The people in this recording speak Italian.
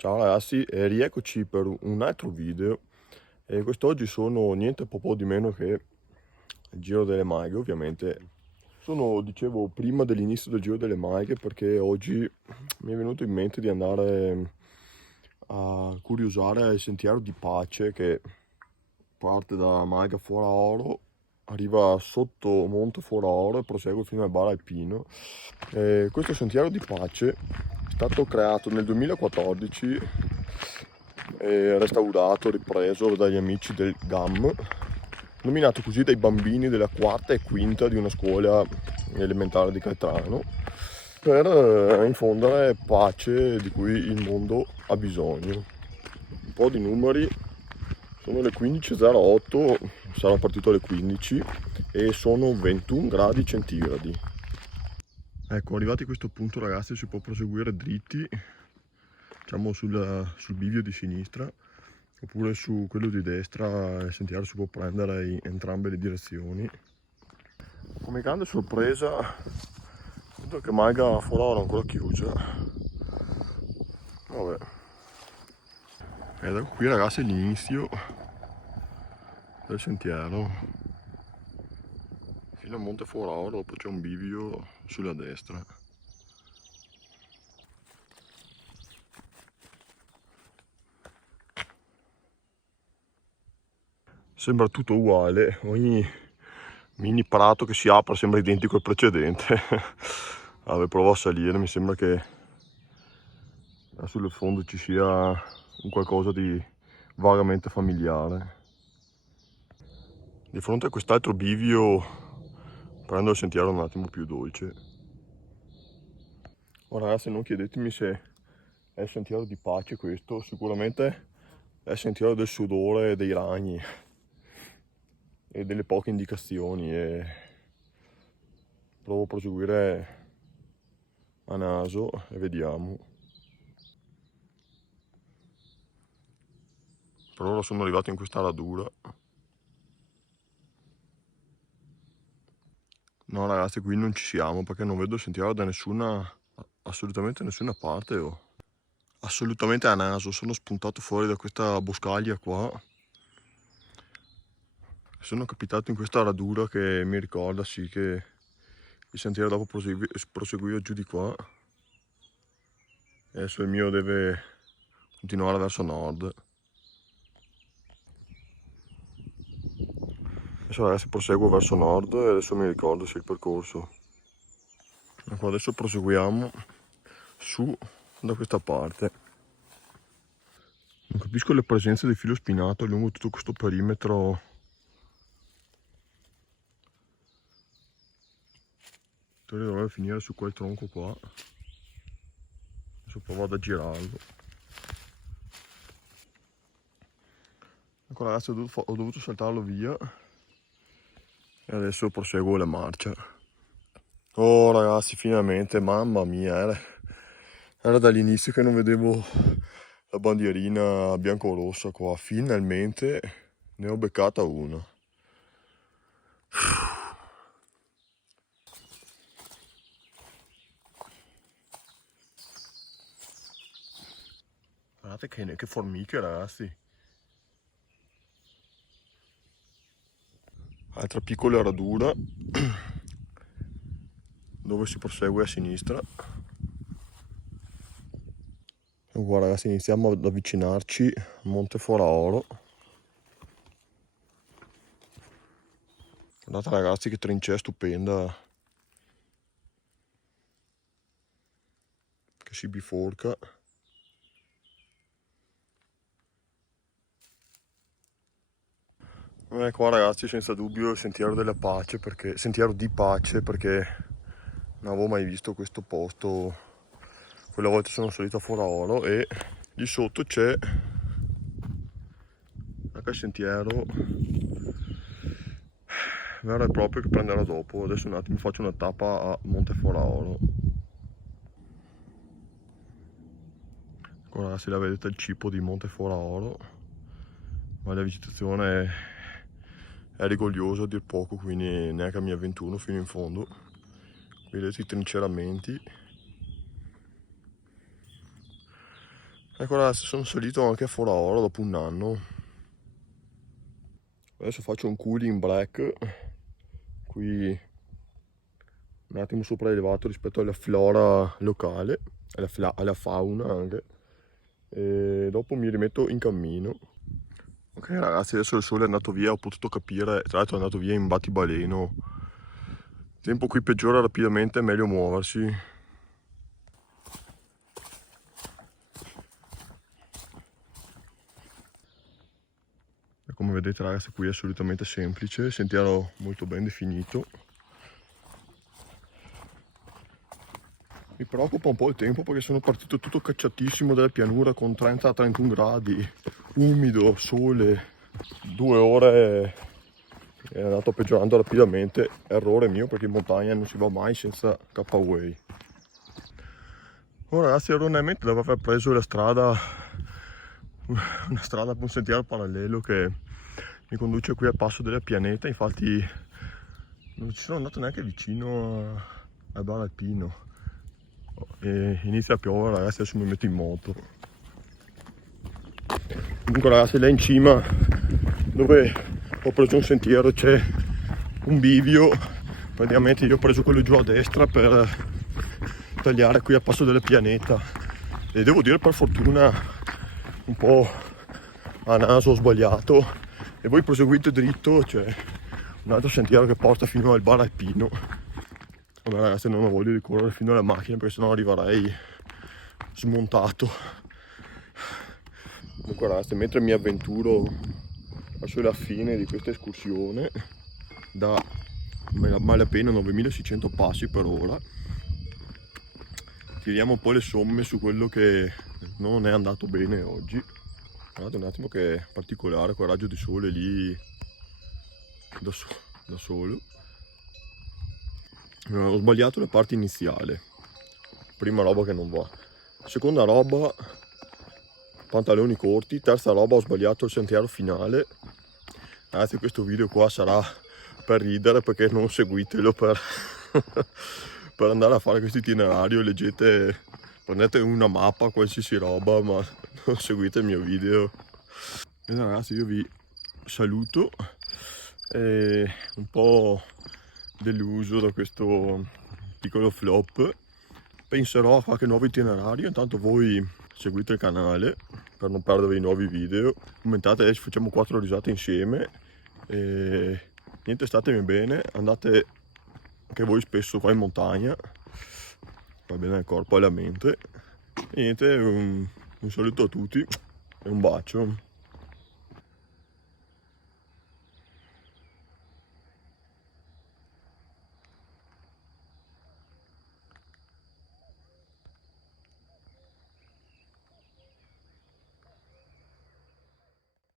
Ciao ragazzi, e rieccoci per un altro video. E quest'oggi sono niente po' di meno che il Giro delle Maghe, ovviamente. Sono, dicevo, prima dell'inizio del Giro delle Maghe perché oggi mi è venuto in mente di andare a curiosare il Sentiero di Pace che parte da Maga Fora Oro, arriva sotto Monte Fora Oro e prosegue fino al Bar Alpino. Questo Sentiero di Pace è stato creato nel 2014, restaurato, ripreso dagli amici del GAM, nominato così dai bambini della quarta e quinta di una scuola elementare di Caltrano, per infondere pace di cui il mondo ha bisogno. Un po' di numeri: sono le 15.08, sarà partito alle 15 e sono 21 gradi centigradi. Ecco, arrivati a questo punto ragazzi si può proseguire dritti, diciamo sul bivio di sinistra, oppure su quello di destra. Il sentiero si può prendere in entrambe le direzioni. Come grande sorpresa, vedo che Maga Fora Oro è ancora chiusa. Vabbè. Ed ecco qui ragazzi l'inizio del sentiero. Fino a Monte Fora Oro, dopo c'è un bivio sulla destra. Sembra tutto uguale, ogni mini prato che si apre sembra identico al precedente. Vabbè, provo a salire, mi sembra che sul fondo ci sia un qualcosa di vagamente familiare. Di fronte a quest'altro bivio prendo il sentiero un attimo più dolce. Ora ragazzi, non chiedetemi se è il sentiero di pace questo, sicuramente è il sentiero del sudore e dei ragni e delle poche indicazioni, e provo a proseguire a naso e vediamo. Per ora sono arrivato in questa radura. No ragazzi, qui non ci siamo perché non vedo il sentiero da nessuna, assolutamente nessuna parte. Assolutamente a naso, sono spuntato fuori da questa boscaglia qua. Sono capitato in questa radura che mi ricorda sì che il sentiero dopo proseguiva giù di qua. E adesso il mio deve continuare verso nord. Adesso ragazzi proseguo verso nord e adesso mi ricordo sì il percorso. Ecco, adesso proseguiamo su da questa parte. Non capisco le presenze del filo spinato lungo tutto questo perimetro. Dovrebbe finire su quel tronco qua. Adesso provo ad aggirarlo. Ecco ragazzi, ho dovuto saltarlo via e adesso proseguo la marcia. Oh ragazzi, finalmente, mamma mia, era dall'inizio che non vedevo la bandierina bianco-rossa qua. Finalmente ne ho beccata una. Guardate che formiche ragazzi. Altra piccola radura dove si prosegue a sinistra. Guarda ragazzi, iniziamo ad avvicinarci a Monte Fora Oro. Guardate ragazzi che trincea stupenda che si biforca. Qua ragazzi, senza dubbio il sentiero della pace, perché sentiero di pace, perché non avevo mai visto questo posto. Quella volta sono salito a Fora Oro e lì sotto c'è anche il sentiero vero e proprio che prenderò dopo. Adesso un attimo faccio una tappa a Monte Fora Oro. Ecco ragazzi, la vedete il cipo di Monte Fora Oro, ma la vegetazione è rigogliosa a dir poco, quindi neanche mi avventuro fino in fondo. Qui vedete i trinceramenti. Ecco ragazzi, sono salito anche a Fora Ora dopo un anno. Adesso faccio un cooling break qui un attimo sopraelevato rispetto alla flora locale, alla fauna anche, e dopo mi rimetto in cammino. Ok ragazzi, adesso il sole è andato via, ho potuto capire, tra l'altro è andato via in battibaleno. Il tempo qui peggiora rapidamente, è meglio muoversi. E come vedete ragazzi, qui è assolutamente semplice, sentiero molto ben definito. Mi preoccupa un po' il tempo perché sono partito tutto cacciatissimo dalla pianura con 30-31 gradi, umido, sole, 2 ore è andato peggiorando rapidamente. Errore mio perché in montagna non si va mai senza K-Way. Oh ragazzi, erroneamente dopo aver preso una strada, un sentiero parallelo che mi conduce qui al passo della Pianeta, infatti non ci sono andato neanche vicino al bar alpino. E inizia a piovere ragazzi, adesso mi metto in moto. Comunque ragazzi, là in cima dove ho preso un sentiero c'è un bivio, praticamente io ho preso quello giù a destra per tagliare qui a passo della Pianeta e devo dire per fortuna un po' a naso ho sbagliato e voi proseguite dritto, c'è un altro sentiero che porta fino al bar alpino. Vabbè ragazzi, non ho voglia di correre fino alla macchina perché sennò arriverei smontato. Comunque ragazzi, mentre mi avventuro verso la fine di questa escursione da malapena 9600 passi per ora, tiriamo un po' le somme su quello che non è andato bene oggi. Guardate un attimo che particolare quel raggio di sole lì da solo. Ho sbagliato la parte iniziale, prima roba che non va. Seconda roba, pantaloni corti. Terza roba, ho sbagliato il sentiero finale. Ragazzi, questo video qua sarà per ridere perché non seguitelo per, per andare a fare questo itinerario. Leggete, prendete una mappa, qualsiasi roba, ma non seguite il mio video. E ragazzi, io vi saluto, un po' deluso da questo piccolo flop. Penserò a qualche nuovo itinerario, intanto voi seguite il canale per non perdere i nuovi video, commentate, adesso facciamo 4 risate insieme e niente, statemi bene, andate anche voi spesso qua in montagna, va bene al corpo e alla mente e niente, un saluto a tutti e un bacio.